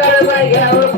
करवयौ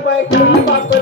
बैठी बात